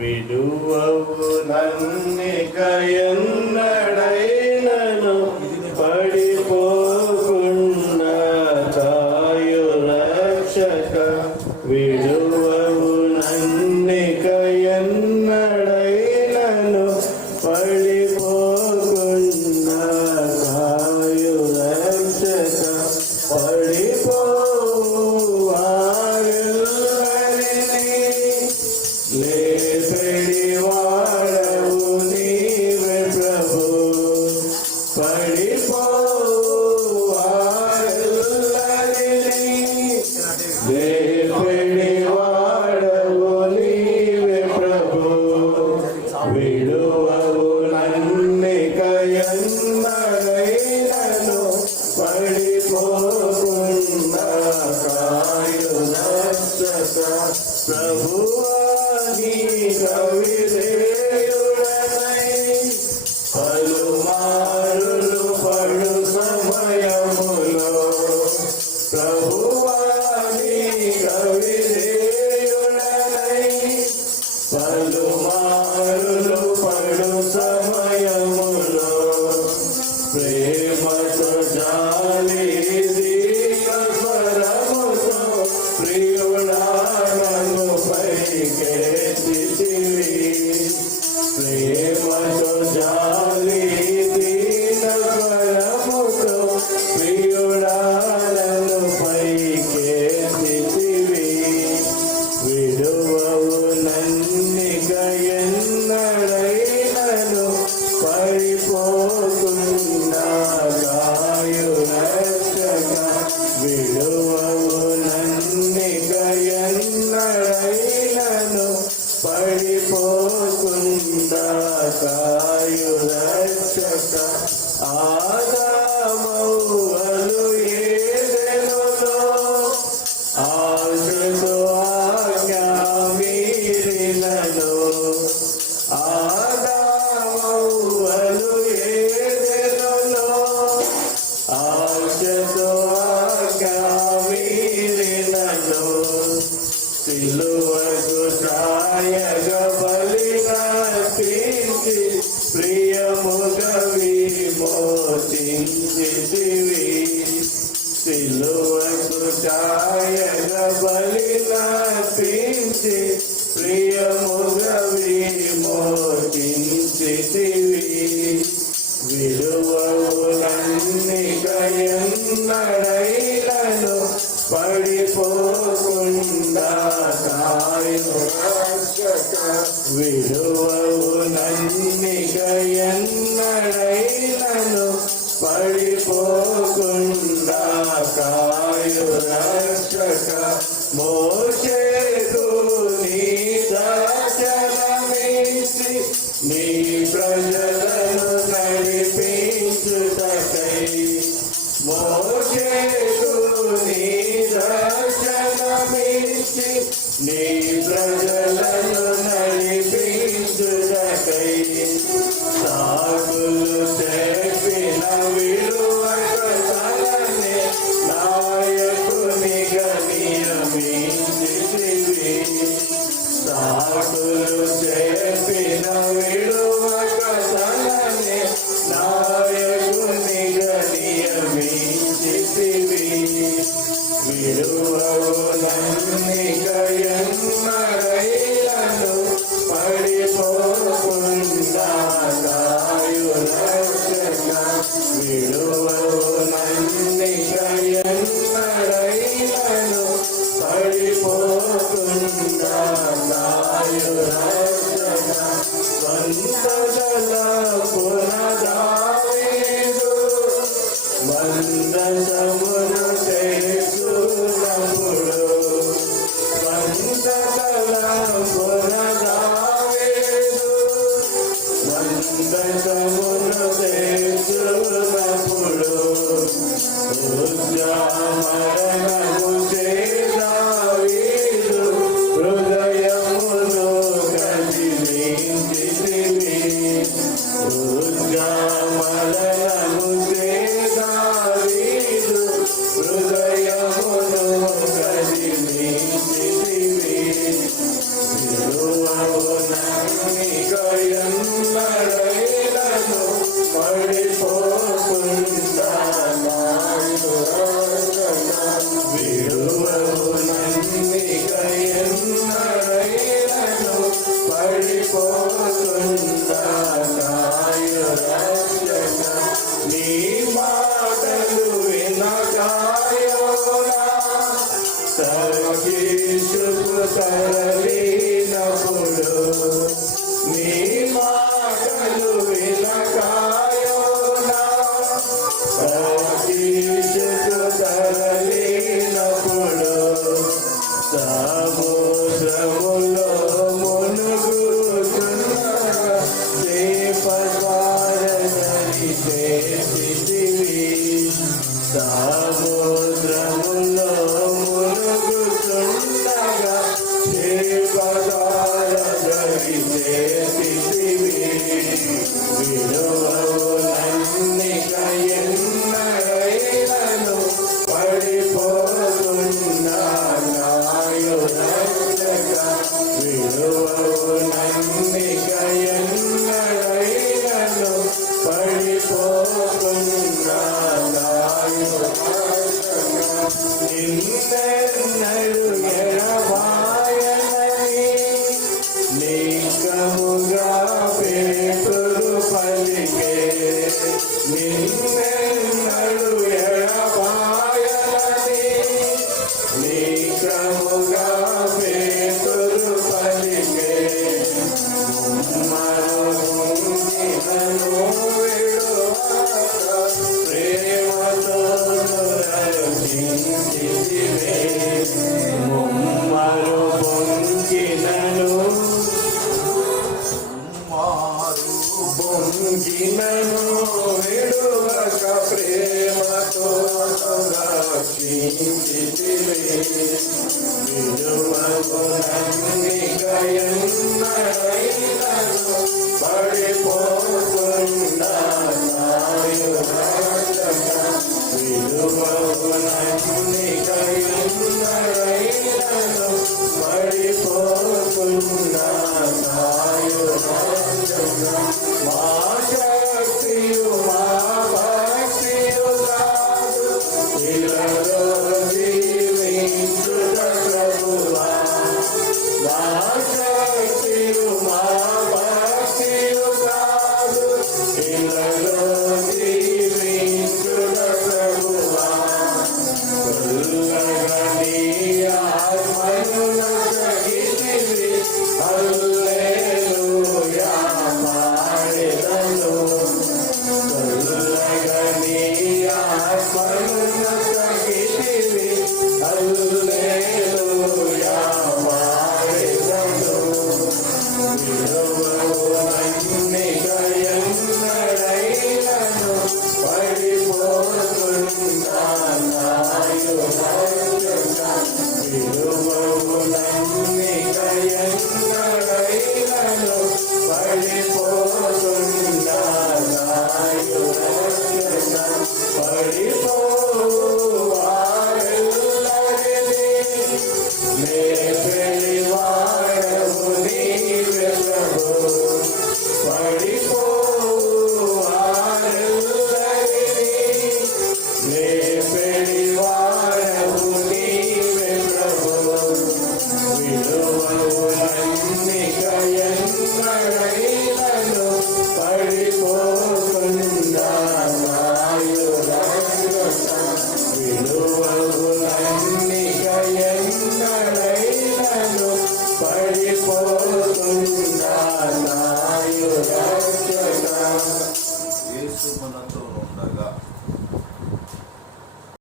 విడువవు నన్నిక ఎన్నడైనను మరణైనను మరణి పడిపోకుండా Jesús. the పొంగినను విడువక ప్రేమతో రక్షించితివే విడువకు నన్నికయన్నరైనను పడిపోకుండా